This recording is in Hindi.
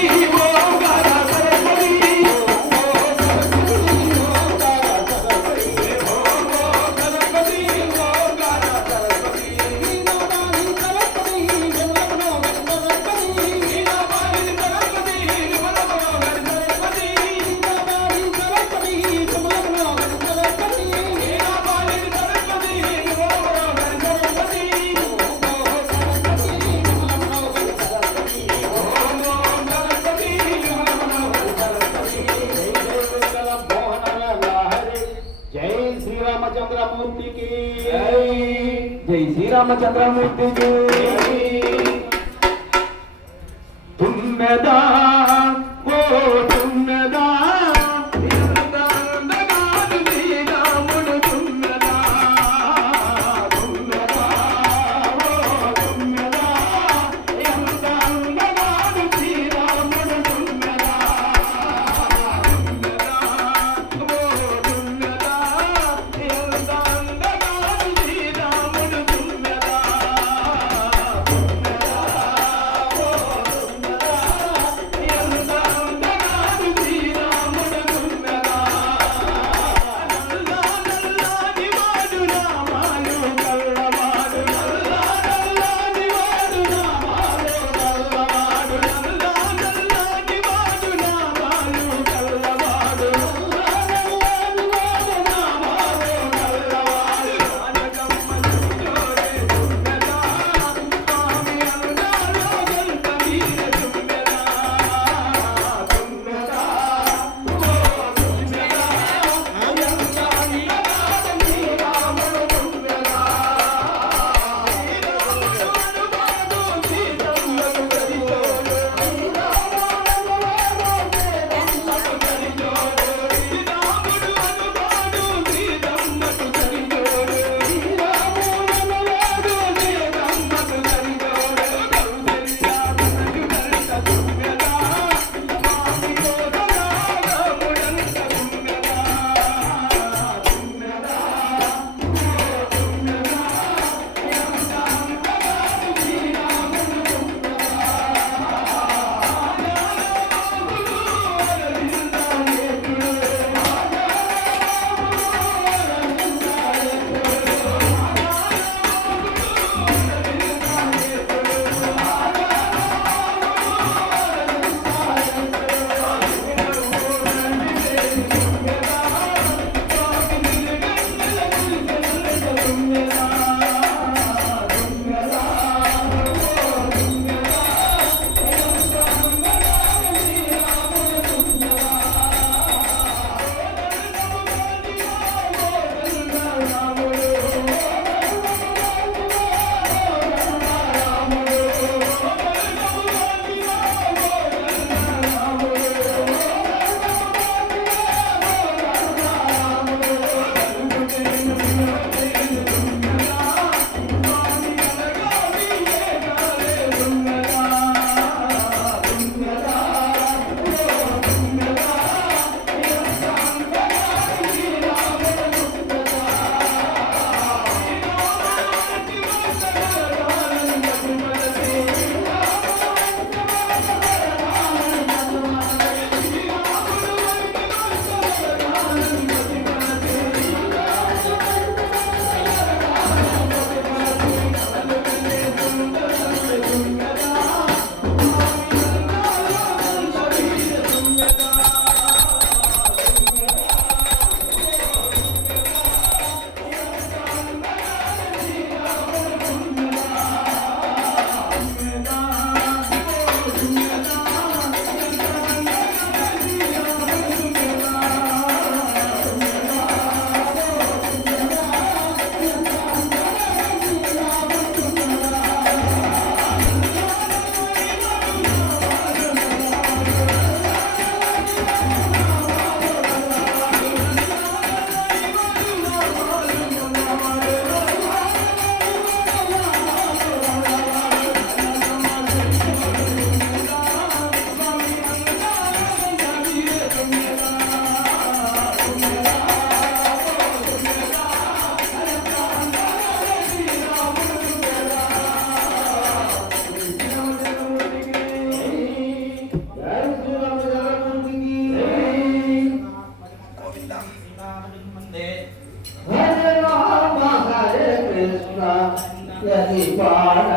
你给我 रामचंद्र मूर्ति की। जय श्री रामचंद्र मूर्ति की। तुम मैदान యది పాడ